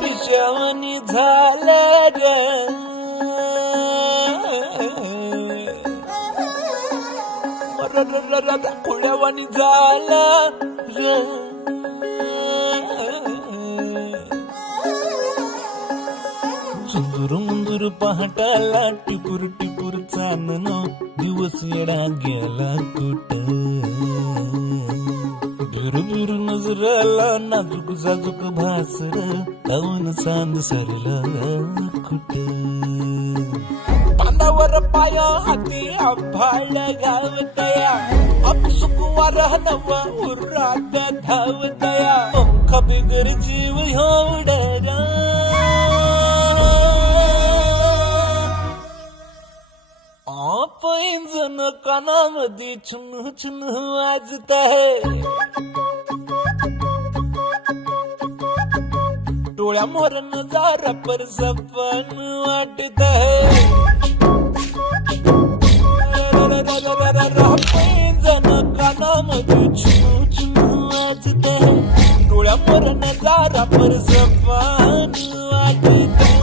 पिशावणी झालं ग खुळ्यावाणी झालं र झुंजूर मुंजूर पहाटाला टिपूर टिपूर चांदण दिवस येडा गेला कुठ बिरू बिरू नजराला नाजूक जाजूक भासर काऊन चांद सरला कुठ पांदावर पाया हाती आभाळ गावतया अपसुक वारहनव उर्रात धावतया पंख बिगर जीव होडरा पैंजण कानामध्ये छुन छुन वाजत आहे डोळ्या मोर नजारा पर सपन वाटत आहे पैंजण कानामध्ये छुन छुन वाजत आहे डोळ्या मोर नजारा पर सपन वाटत आहे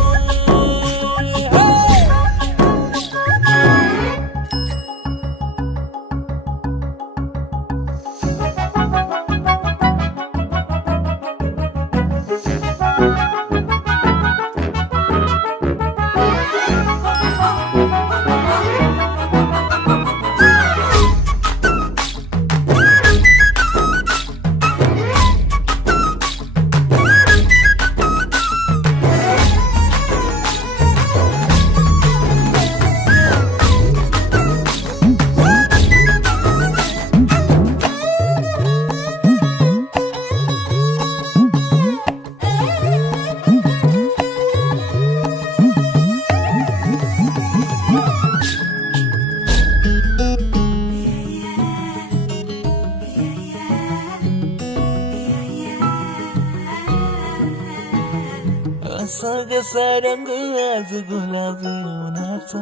कसा रंग आज गुलाबी उन्हाचा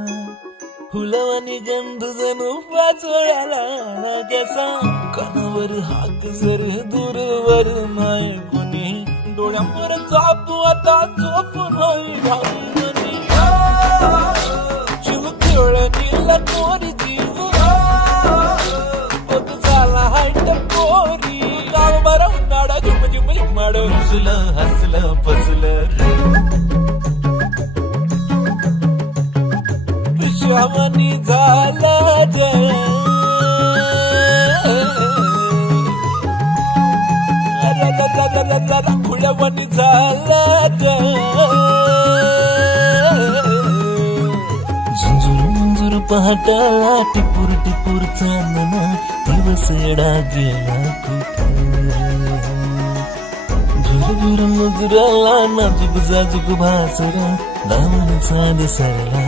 फुलवानी गंध जणू पाचोळ्याला कसा कानावर हाक जर दूरवर नाही कुणी डोळ्यावर चापू आता चोपून होई भावनी जीव खेळणीला कोरी जीव बघ झाला हाट कोरी गाव बरा उन्हाळा झुम माड हसलं हसलं पसलं पिशावणी झालं ग खुळ्यावाणी झालं ग झुंजूर मुंजूर पहाटाला टिपूर टिपूर चांदणा दिवस येडा गेला कुठ झुरझुर नजराला नाजूक जाजूक भासरा दामन चांद सरला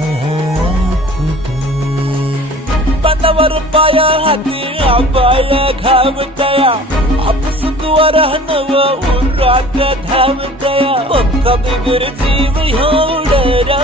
बांधावर पाया हाती आबाळ घावतया अपसुक वरहनव उरात धावतया पंख बिगर जीव होडरा